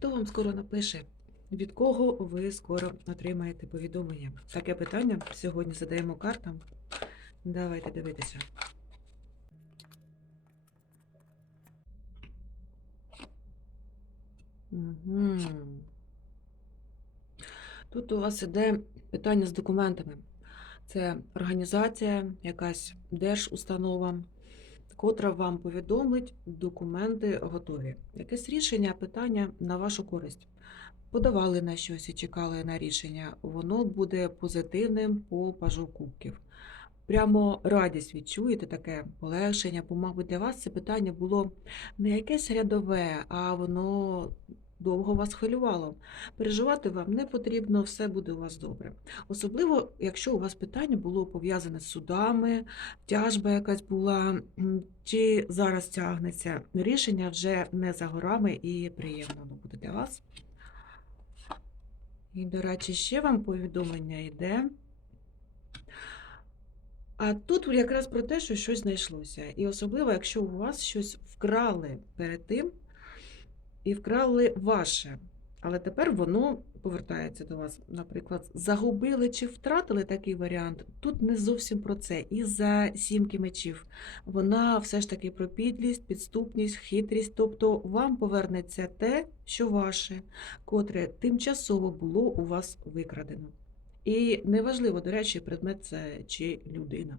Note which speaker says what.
Speaker 1: Хто вам скоро напише? Від кого ви скоро отримаєте повідомлення? Таке питання сьогодні задаємо картам. Давайте дивитися. Угу. Тут у вас іде питання з документами. Це організація, якась держустанова, котра вам повідомить, документи готові. Якесь рішення, питання на вашу користь. Подавали на щось і чекали на рішення. Воно буде позитивним по пажу кубків. Прямо радість відчуєте таке полегшення, бо, мабуть, для вас це питання було не якесь рядове, а воно довго вас хвилювало. Переживати вам не потрібно, все буде у вас добре. Особливо, якщо у вас питання було пов'язане з судами, тяжба якась була, чи зараз тягнеться. Рішення вже не за горами і приємно воно буде для вас. І, до речі, ще вам повідомлення йде. А тут якраз про те, що щось знайшлося. І особливо, якщо у вас щось вкрали перед тим, і вкрали ваше. Але тепер воно повертається до вас. Наприклад, загубили чи втратили такий варіант. Тут не зовсім про це. І за сімки мечів. Вона все ж таки про підлість, підступність, хитрість. Тобто вам повернеться те, що ваше, котре тимчасово було у вас викрадено. І неважливо, до речі, предмет це чи людина.